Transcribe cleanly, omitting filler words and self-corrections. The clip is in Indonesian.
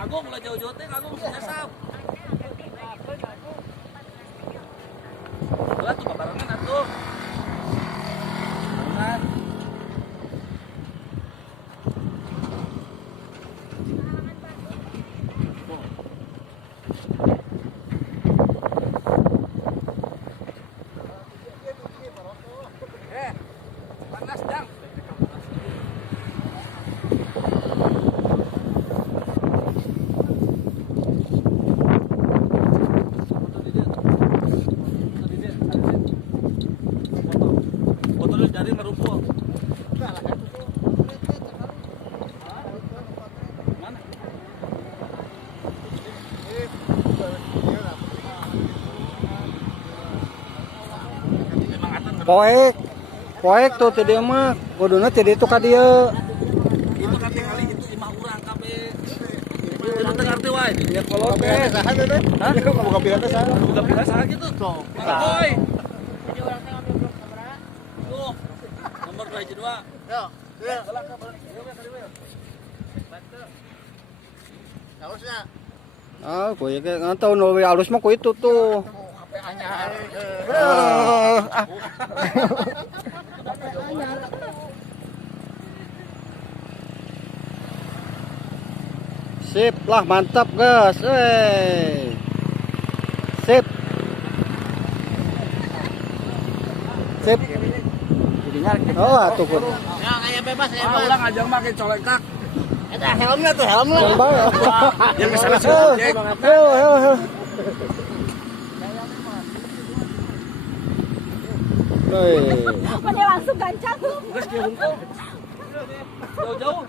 Agung lah jauh-jauh teh Agung nyasap. Ulah tuh barengan atuh. Barengan. Panas dang. Botolnya jadi merumpul. Mana? Poek tuh tadi mah kuduna tadi itu ka dieu. Itu kan kali itu 5 urang kabeh. Itu tengah teh wae. Ya kolot teh. Saha teh? Hah? Kamu buka pira teh saha? Buka pira saha gitu. Boy. Jadi orang teh ngambil blok kamera. Tuh. Nomor 2. Yo. Yo. Harusnya Ah, ku ieu ngantau nu alus mah ku itu tuh. HP anyar. Sip lah, mantap guys. Sip. Sip. Oh, atuh kun. Ya, kayak bebas ya, Ah, ulang aja make colekak. Eta helmnya tuh, helmnya. Yang kesana Eh, sih. Hei. Apa dia langsung gancang tuh? Geus kieu hungkul. Jauh-jauh.